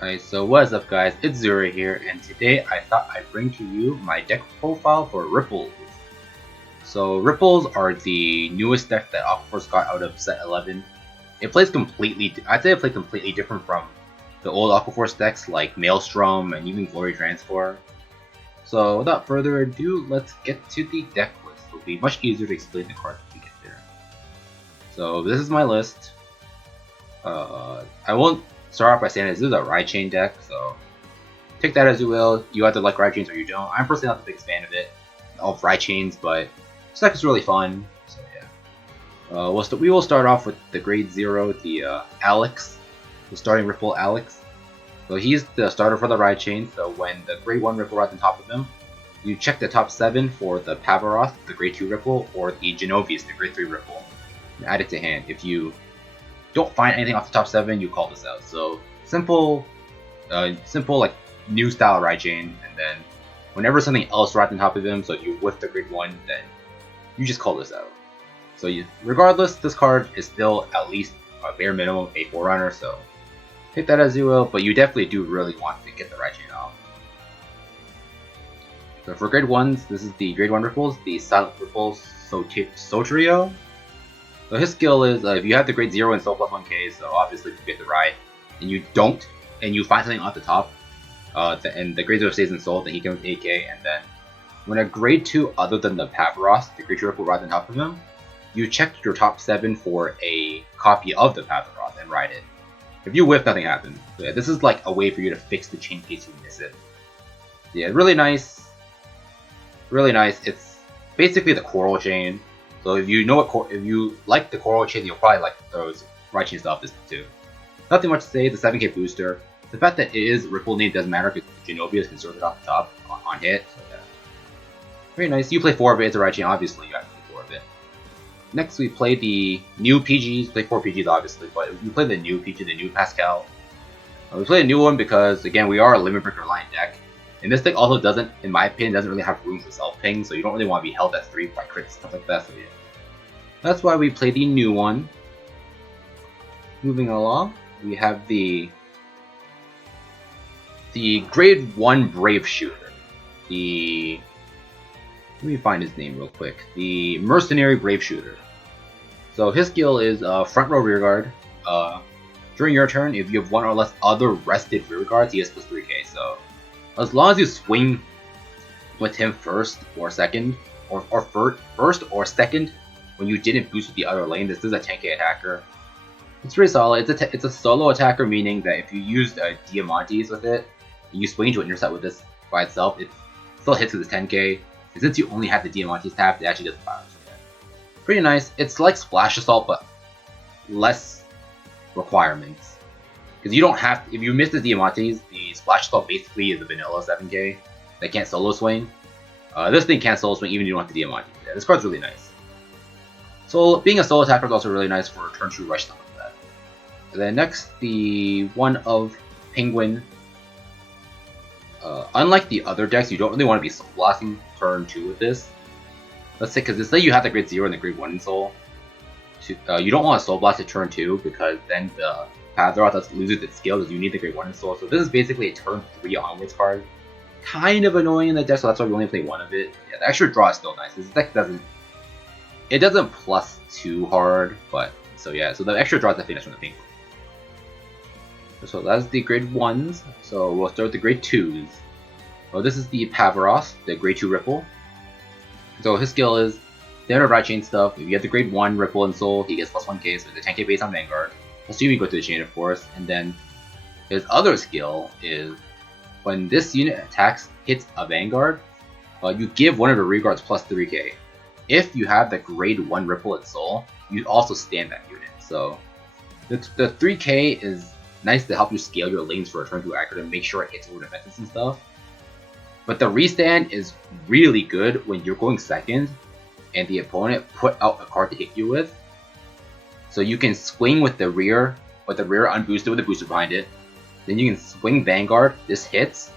Alright, so what is up guys, it's Zura here, and today I thought I'd bring to you my deck profile for Ripples. So Ripples are the newest deck that Aqua got out of set 11. It plays I'd say it plays completely different from the old Aquaforce decks like Maelstrom and even Glory Transcore. So without further ado, let's get to the deck list. It'll be much easier to explain the cards as we get there. So this is my list. I won't start off by saying this is a Ride Chain deck, so take that as you will. You either like Ride Chains or you don't. I'm personally not the biggest fan of Ride Chains, but this deck is really fun. So yeah, we will start off with the Grade 0, the Alex, the starting Ripple Alex. So he's the starter for the Ride Chain. So when the Grade 1 Ripple rides on top of him, you check the top 7 for the Pavaroth, the Grade 2 Ripple, or the Genovius, the Grade 3 Ripple, and add it to hand. If you don't find anything off the top 7, you call this out. So simple like new style Ride Chain, and then whenever something else rides on top of him, so you whiff the Grade 1, then you just call this out. So regardless, this card is still at least a bare minimum a Forerunner, so take that as you will, but you definitely do really want to get the Ride Chain off. So for Grade 1s, this is the Grade 1 Ripples, the Silent Ripples Sotrio. So his skill is, if you have the Grade 0 and Soul plus 1k, so obviously if you get the Ride, and you don't, and you find something off the top, and the Grade 0 stays in Soul, then he can 8k, and then when a Grade 2 other than the Pavaroth, the Grade 2 Ripple rides on top of him, you check your top 7 for a copy of the Pavaroth and ride it. If you whiff, nothing happens. So yeah, this is like a way for you to fix the chain in case you miss it. Yeah, really nice. Really nice. It's basically the Coral Chain. So if you know if you like the Coral Chain, you'll probably like those Ride Chain stuff too. Nothing much to say. The 7k booster. The fact that it is Ripple name doesn't matter because Genovius can sort it off the top on hit. So yeah, very nice. You play 4 of it. It's a Ride Chain. Obviously, you have to play 4 of it. Next, we play the new PGs. Play 4 PGs, obviously, but we play the new PG, the new Pascal. We play a new one because again, we are a Limit Breaker line deck. And this deck also doesn't, in my opinion, doesn't really have room for self-ping, so you don't really want to be held at 3 by crits and stuff like that, so yeah. That's why we play the new one. Moving along, we have the Grade 1 Brave Shooter. Let me find his name real quick. The Mercenary Brave Shooter. So his skill is front row rear guard. During your turn, if you have 1 or less other rested rear guards, he has plus 3k, so as long as you swing with him first or second, or first or second when you didn't boost with the other lane, this is a 10k attacker. It's pretty solid. It's a solo attacker, meaning that if you used Diamantes with it, and you swing into an intercept with this by itself, it still hits with this 10k. And since you only have the Diamantes tapped, it actually does power. So yeah. Pretty nice. It's like Splash Assault, but less requirements. Because you don't have to, if you miss the Diamantes, the Splash Assault basically is a vanilla 7k that can't solo swing. This thing can't solo swing even if you don't have the Diamantes. Yeah, this card's really nice. So being a solo attacker is also really nice for turn 2 rush stuff like that. And then next, the one of Penguin. Unlike the other decks, you don't really want to be soul blasting turn 2 with this. Let's say, because let's say you have the Grade 0 and the Grade 1 in soul. You don't want to soul blast at turn 2 because then the Pavaroth loses its skill because you need the Grade 1 in soul. So this is basically a turn 3 onwards card. Kind of annoying in the deck, so that's why we only play 1 of it. Yeah, the extra draw is still nice. This deck doesn't plus too hard, but so yeah, so the extra draw is definitely nice from the Penguin. So that's the Grade 1s. So we'll start with the Grade 2s. Well, this is the Pavaroth, the Grade 2 Ripple. So his skill is standard Ride Chain stuff. If you have the Grade 1 Ripple in Soul, he gets plus 1k, so the 10k base on Vanguard. Assuming you go to the chain, of course. And then his other skill is when this unit attacks hits a Vanguard, you give one of the rear guards plus 3k. If you have the Grade 1 Ripple in Soul, you also stand that unit. So the 3k is nice to help you scale your lanes for a turn 2 aggro and make sure it hits over defenses and stuff. But the restand is really good when you're going second and the opponent put out a card to hit you with. So you can swing with the rear unboosted with a booster behind it. Then you can swing Vanguard, this hits,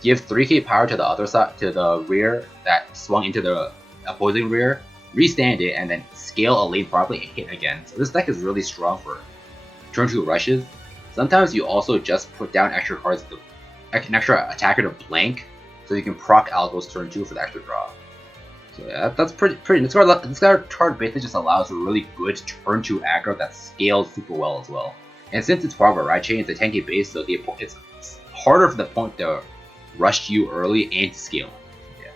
give 3k power to the other side, to the rear that swung into the opposing rear, restand it, and then scale a lane properly and hit again. So this deck is really strong for turn 2 rushes. Sometimes you also just put down extra cards, an extra attacker to blank, so you can proc Algo's turn 2 for the extra draw. So yeah, that's pretty. This card basically just allows a really good turn 2 aggro that scales super well as well. And since it's part of a ride chain, it's a 10k base, so it's harder for the opponent to rush you early and scale. Yeah,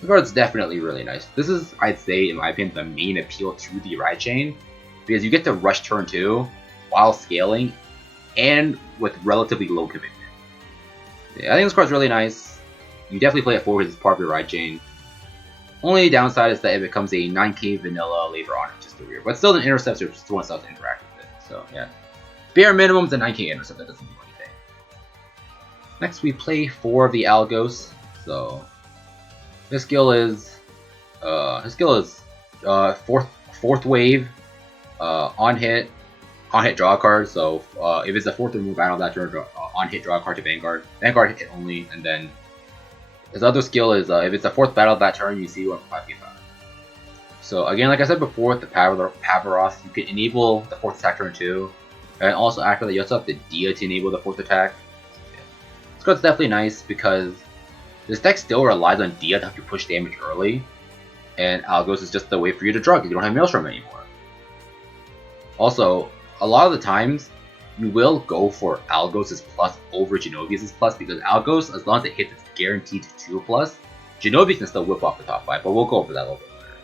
the card's definitely really nice. This is, I'd say, in my opinion, the main appeal to the ride chain, because you get to rush turn 2 while scaling and with relatively low commitment. Yeah, I think this card's really nice. You definitely play it forward because it's part of your ride chain. Only downside is that it becomes a 9k vanilla later on, just the rear. But still, an interceptor still wants to interact with it. So yeah, bare minimum is a 9k intercept that doesn't do anything. Next, we play 4 of the Algos. So his skill is fourth wave, on hit draw a card. So if it's a 4th or more battle that turn, on hit draw a card to Vanguard. Vanguard hit only, and then his other skill is if it's a 4th battle that turn, you see 1 for 5k5. So again, like I said before, with the Pavaroth, you can enable the 4th attack turn 2, and also after that, you also have the Dia to enable the 4th attack. Yeah. This card's definitely nice because this deck still relies on Dia to help you push damage early, and Algos is just the way for you to draw because you don't have Maelstrom anymore. Also, a lot of the times, you will go for Algos' plus over Genovius' plus because Algos, as long as it hits its guaranteed 2 plus, Genovius can still whip off the top 5, but we'll go over that a little bit later.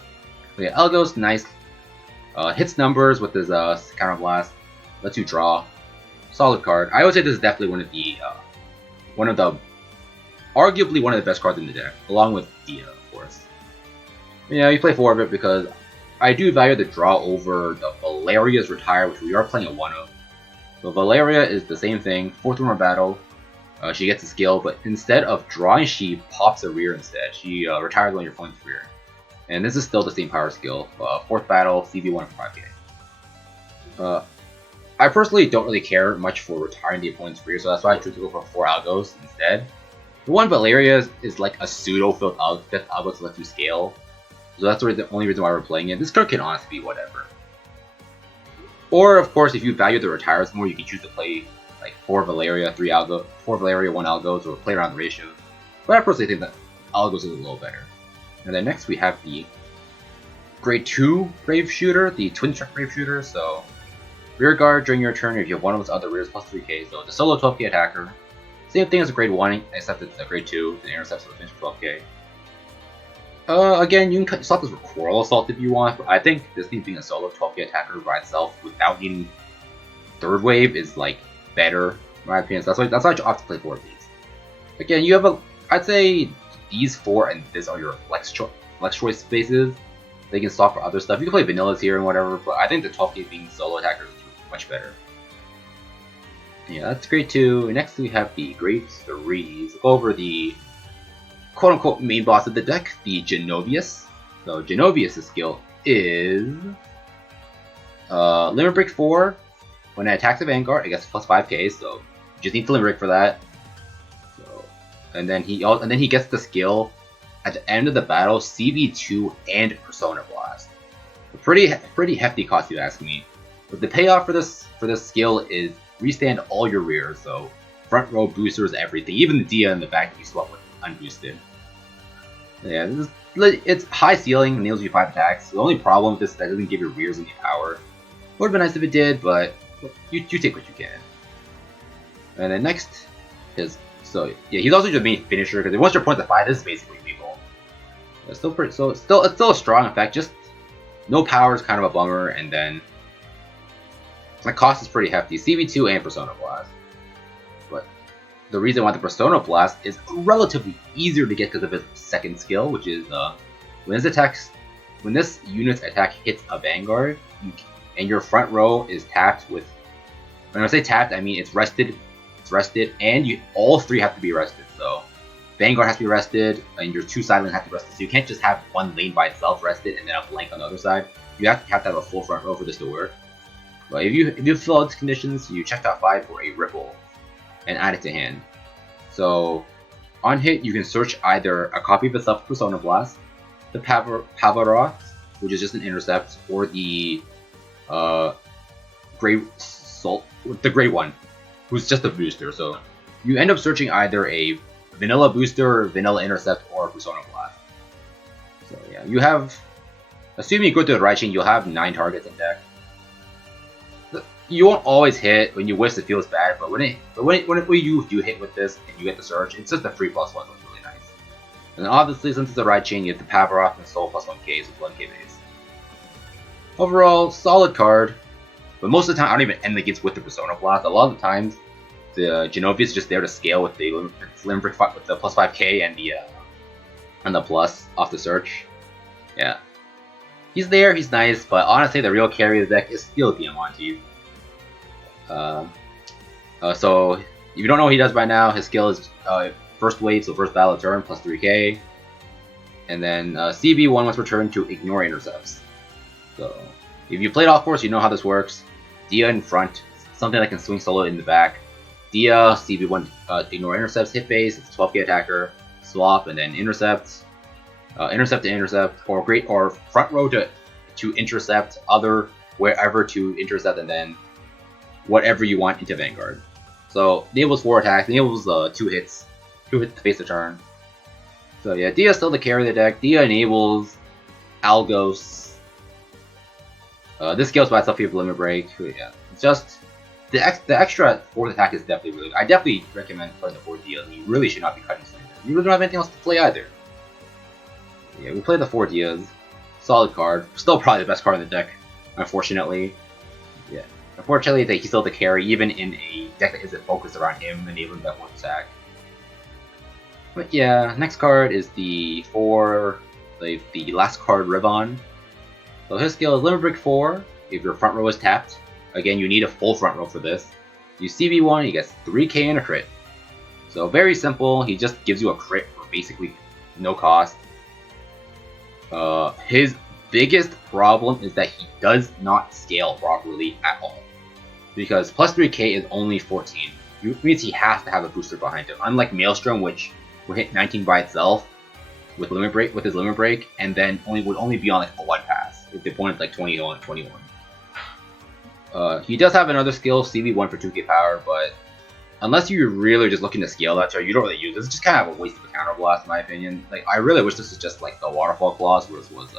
So yeah, Algos, nice. Hits numbers with his counter blast, lets you draw. Solid card. I would say this is definitely arguably one of the best cards in the deck, along with Dia, of course. Yeah, you play 4 of it because I do value the draw over the Valeria's Retire, which we are playing a 1 of. So Valeria is the same thing, 4th more battle. She gets a skill, but instead of drawing, she pops a rear instead. She retires on your opponent's rear. And this is still the same power skill. 4th battle, CV1 for 5k. I personally don't really care much for retiring the opponent's rear, so that's why I choose to go for 4 Algos instead. The one Valeria is like a pseudo 5th Algo to let you scale. So that's the only reason why we're playing it. This card can honestly be whatever. Or, of course, if you value the retires more, you can choose to play like 4 Valeria, 1 Algos, or play around the ratios. But I personally think that Algos is a little better. And then next we have the Grade 2 Brave Shooter, the Twin Strike Brave Shooter. So, rear guard during your turn if you have one of its other rears plus 3k. So, the solo 12k attacker. Same thing as a Grade 1, except it's a Grade 2, the intercepts will finish for 12k. Again, you can slot this with Coral Assault if you want, but I think this thing being a solo 12k attacker by itself without needing 3rd wave is like better, in my opinion. So that's why I opt to play 4 of these. Again, you have I'd say these 4 and this are your flex choice spaces. They can slot for other stuff. You can play vanillas here and whatever, but I think the 12k being solo attacker is much better. Yeah, that's Grade 2. Next we have the Grade 3s. Go over the quote-unquote main boss of the deck, the Genovius. So Genovius' skill is Limit Break 4. When it attacks a Vanguard, it gets plus 5k, so you just need to Limit Break for that. So, and then he gets the skill at the end of the battle, CV2 and Persona Blast. A pretty hefty cost, if you ask me. But the payoff for this skill is restand all your rears, so front row boosters, everything, even the Dia in the back you swap with unboosted. Yeah, it's high ceiling, nails you 5 attacks. The only problem with this is that it doesn't give your rears any power. Would have been nice if it did, but you take what you can. And then next is he's also just main finisher because once your points at 5, this is basically lethal. It's still a strong effect. Just no power is kind of a bummer, and then the cost is pretty hefty. CV2 and Persona Blast. But the reason why the Persona Blast is relatively easier to get because of its 2nd skill, which is when this unit's attack hits a Vanguard, and your front row is tapped with. When I say tapped, I mean it's rested. It's rested, and all 3 have to be rested. So Vanguard has to be rested, and your 2 side lanes have to be rested. So you can't just have one lane by itself rested and then a blank on the other side. You have to have a full front row for this to work. But if you fill out these conditions, you check out 5 for a Ripple and add it to hand. So on hit, you can search either a copy of itself, Persona Blast, the Pavaroth, which is just an intercept, or the Grey 1. who's just a booster. So you end up searching either a vanilla booster, vanilla intercept, or persona blast. So yeah, you have, assuming you go to the right chain, you'll have 9 targets in deck. You won't always hit. When you whiff, it feels bad, but when you do hit with this and you get the search, it's just a 3+1, so it's really nice. And then obviously, since it's the right chain, you have the Pavarot and Soul plus 1k, so it's 1k base. Overall, solid card, but most of the time I don't even end the games with the Persona Blast. A lot of the times, the Genovia is just there to scale with the Limerick with the plus 5k and the plus off the search. Yeah, he's there, he's nice, but honestly, the real carry of the deck is still Diamante. So if you don't know what he does by now, his skill is first wave, so first battle turn plus 3k, and then CB1 once returned to ignore intercepts. So if you played off course, you know how this works. Dia in front, something that can swing solo in the back. Dia, CB1 ignore intercepts, hit base, it's 12k attacker, swap, and then intercept, intercept to intercept, or front row to intercept, other wherever to intercept, and then whatever you want into Vanguard. So enables 4 attacks, enables 2 hits to face the turn. So yeah, Dia is still the carry of the deck. Dia enables Algos. This scales by itself here for Limit Break. Yeah, it's just the extra 4th attack is definitely really good. I definitely recommend playing the 4 Dia. You really should not be cutting Slender. You really don't have anything else to play either. Yeah, we played the 4 Dias. Solid card. Still probably the best card in the deck, unfortunately. Yeah. Unfortunately, he's still the carry, even in a deck that isn't focused around him, enabling that 4th attack. But yeah, next card is the last card, Ribbon. So his skill is Limit Break 4 if your front row is tapped. Again, you need a full front row for this. You CB1, he gets 3k and a crit. So very simple, he just gives you a crit for basically no cost. His biggest problem is that he does not scale properly at all. Because plus 3k is only 14. It means he has to have a booster behind him. Unlike Maelstrom, which will hit 19 by itself with his limit break, and then would only be on like a 1 pass if the opponent's like 21. He does have another skill, CB1 for 2k power, but unless you're really just looking to scale that turn, you don't really use it. It's just kind of a waste of a counter blast in my opinion. Like, I really wish this was just like the waterfall clause where this was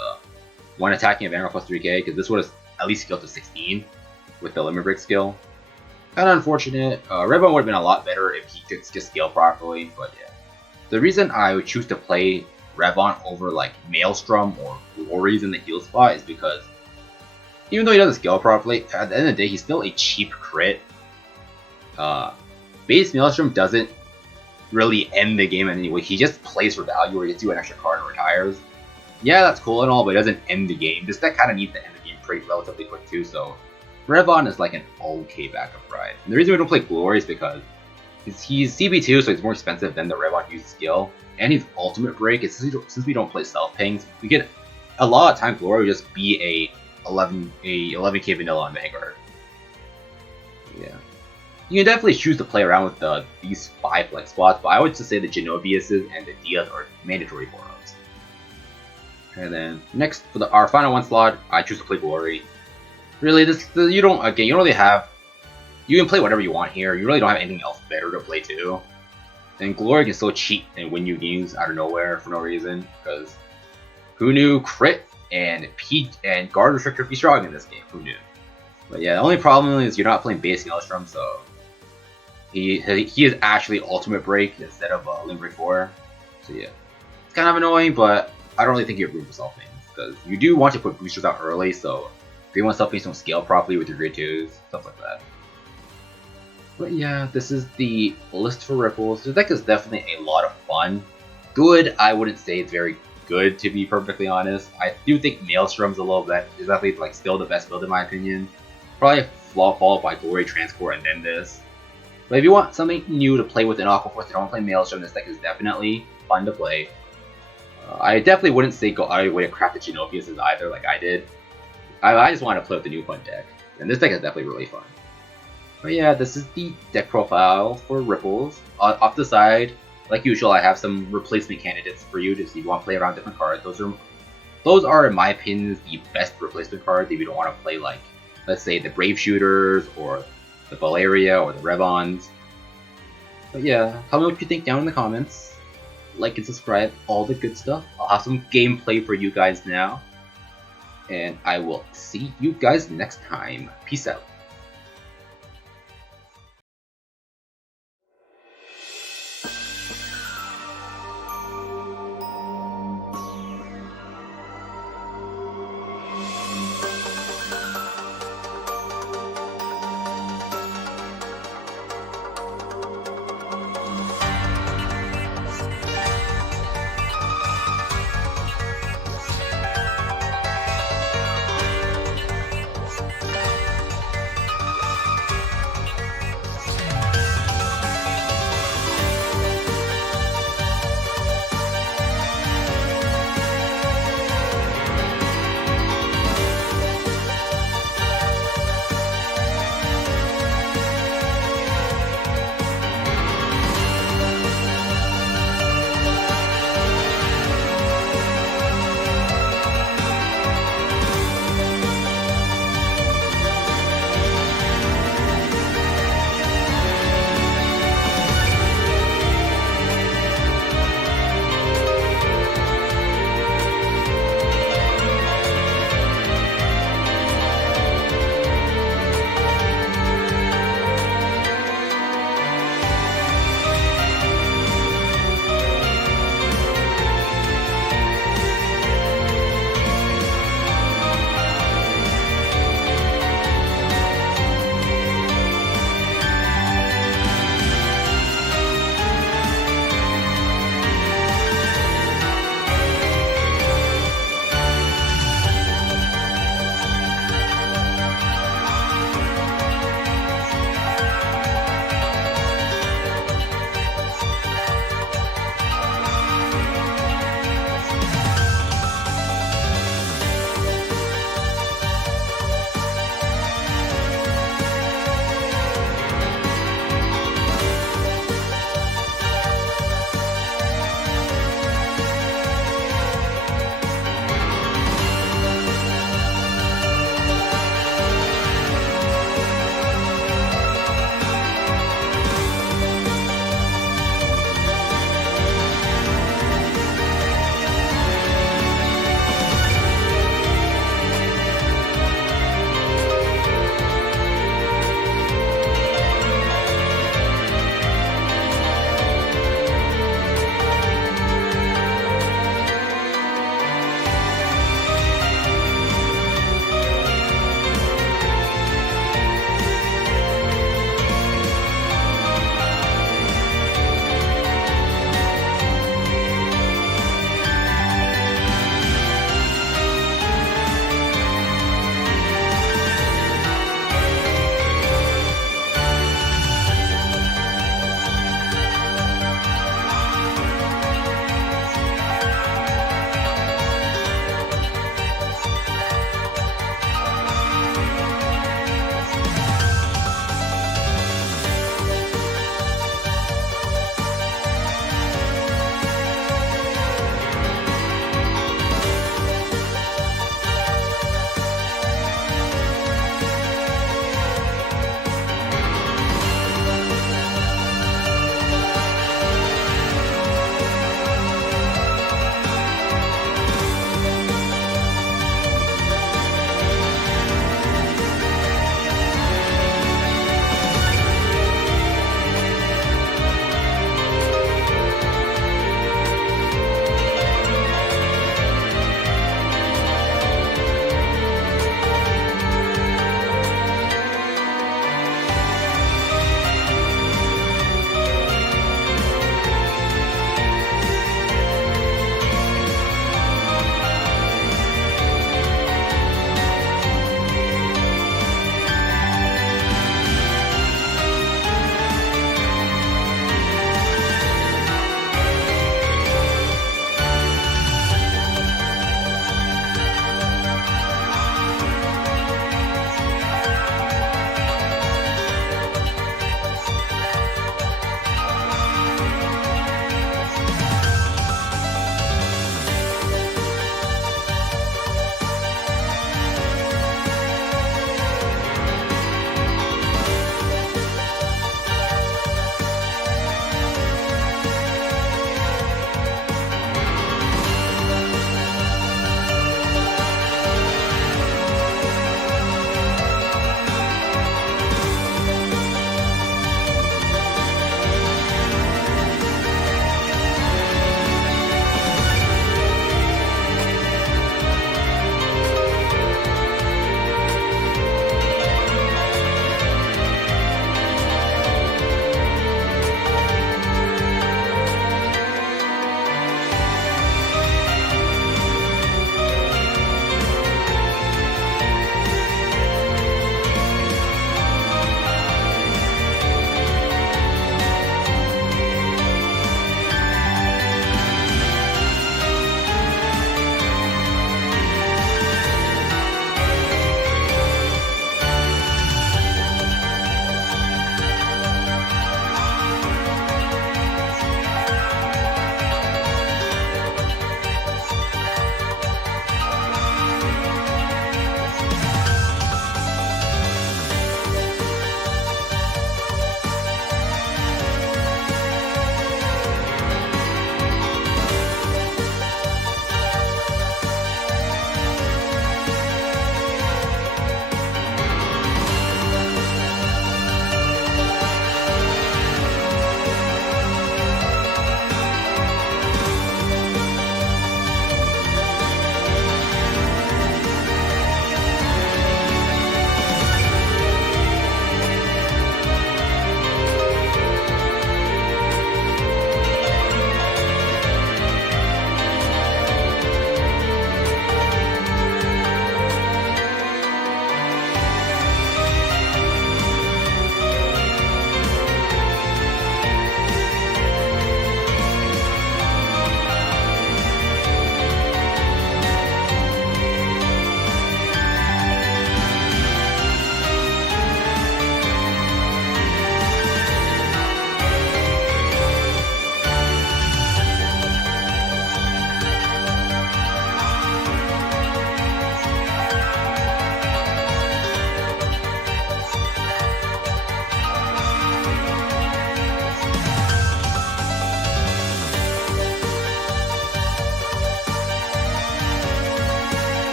one attacking a Vanguard plus 3k, because this would have at least scaled to 16 with the limit break skill. Kind of unfortunate. Ribbon would have been a lot better if he could just scale properly, but yeah. The reason I would choose to play Revon over like Maelstrom or Glories in the heal spot is because even though he doesn't scale properly, at the end of the day, he's still a cheap crit. Base Maelstrom doesn't really end the game in any way. He just plays for value where he gets you an extra card and retires. Yeah, that's cool and all, but it doesn't end the game. This deck kind of needs to end the game pretty relatively quick too, so Revon is like an okay backup ride. And the reason we don't play Glory is because he's CB2, so he's more expensive than the Revon uses skill. And his ultimate break is since we don't play self pings, we get a lot of time Glory would just be a 11k vanilla on Vanguard. Yeah. You can definitely choose to play around with these 5 flex spots, but I would just say the Genoviases and the Dias are mandatory for us. And then next for our final 1 slot, I choose to play Glory. Really, you don't really have. You can play whatever you want here. You really don't have anything else better to play too. And Glory can still cheat and win you games out of nowhere for no reason, because who knew crit and guard restrictor be strong in this game? Who knew? But yeah, the only problem is you're not playing base Maelstrom, so he is actually ultimate break instead of Limit Break 4. So yeah, it's kind of annoying, but I don't really think you have room for self things, because you do want to put boosters out early, so if you want self things don't scale properly with your grade 2s, stuff like that. But yeah, this is the list for Ripples. The deck is definitely a lot of fun. Good, I wouldn't say it's very good, to be perfectly honest. I do think Maelstrom's a little bit, is definitely like still the best build in my opinion. Probably followed by Glory, Transcore, and then this. But if you want something new to play with an Aqua Force, you don't want to play Maelstrom, this deck is definitely fun to play. I definitely wouldn't say go out of your way to craft the Genoviases either, like I did. I just wanted to play with the new fun deck, and this deck is definitely really fun. But yeah, this is the deck profile for Ripples. Off the side, like usual, I have some replacement candidates for you to see if you want to play around different cards. Those are, in my opinion, the best replacement cards if you don't want to play like, let's say, the Brave Shooters or the Valeria or the Revons. But yeah, tell me what you think down in the comments. Like and subscribe, all the good stuff. I'll have some gameplay for you guys now. And I will see you guys next time. Peace out.